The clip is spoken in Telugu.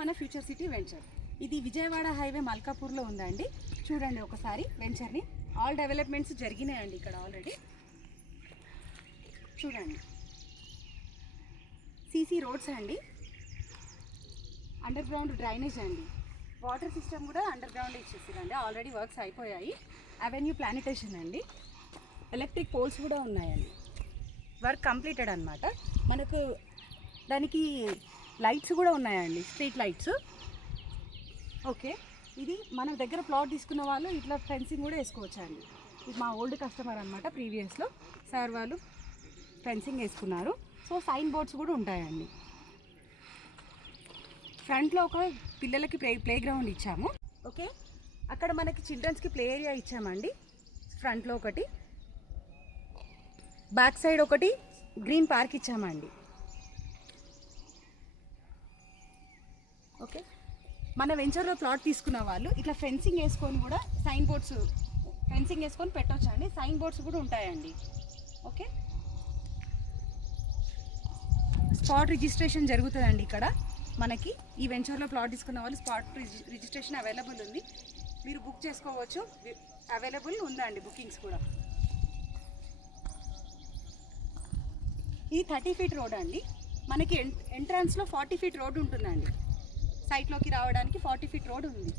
మన ఫ్యూచర్ సిటీ వెంచర్. ఇది విజయవాడ హైవే మల్కాపూర్లో ఉందండి. చూడండి ఒకసారి వెంచర్ని. ఆల్ డెవలప్మెంట్స్ జరిగినాయండి ఇక్కడ ఆల్రెడీ. చూడండి సీసీ రోడ్స్ అండి, అండర్ గ్రౌండ్ డ్రైనేజ్ అండి, వాటర్ సిస్టమ్ కూడా అండర్ గ్రౌండ్ ఇచ్చేసారండి. ఆల్రెడీ వర్క్స్ అయిపోయాయి. అవెన్యూ ప్లానిటేషన్ అండి, ఎలక్ట్రిక్ పోల్స్ కూడా ఉన్నాయండి. వర్క్ కంప్లీటెడ్ అనమాట. మనకు దానికి లైట్స్ కూడా ఉన్నాయండి, స్ట్రీట్ లైట్స్. ఓకే, ఇది మన దగ్గర ప్లాట్ తీసుకున్న వాళ్ళు ఇట్లా ఫెన్సింగ్ కూడా వేసుకోవచ్చండి. ఇది మా ఓల్డ్ కస్టమర్ అనమాట. ప్రీవియస్లో సార్ వాళ్ళు ఫెన్సింగ్ వేసుకున్నారు. సో సైన్ బోర్డ్స్ కూడా ఉంటాయండి. ఫ్రంట్లో ఒక పిల్లలకి ప్లే గ్రౌండ్ ఇచ్చాము. ఓకే, అక్కడ మనకి చిల్డ్రన్స్కి ప్లే ఏరియా ఇచ్చామండి. ఫ్రంట్లో ఒకటి, బ్యాక్ సైడ్ ఒకటి గ్రీన్ పార్క్ ఇచ్చామండి. ఓకే, మన వెంచర్లో ప్లాట్ తీసుకున్న వాళ్ళు ఇట్లా ఫెన్సింగ్ వేసుకొని కూడా సైన్ బోర్డ్స్ ఫెన్సింగ్ వేసుకొని పెట్టొచ్చండి. సైన్ బోర్డ్స్ కూడా ఉంటాయండి. ఓకే, స్పాట్ రిజిస్ట్రేషన్ జరుగుతుందండి ఇక్కడ మనకి. ఈ వెంచర్లో ప్లాట్ తీసుకున్న వాళ్ళు స్పాట్ రిజిస్ట్రేషన్ అవైలబుల్ ఉంది, మీరు బుక్ చేసుకోవచ్చు. అవైలబుల్ ఉందండి బుకింగ్స్ కూడా. ఇది 30 ఫీట్ రోడ్ అండి. మనకి ఎంట్రన్స్లో 40 ఫీట్ రోడ్ ఉంటుందండి. సైట్లోకి రావడానికి 40 ఫీట్ రోడ్ ఉంది.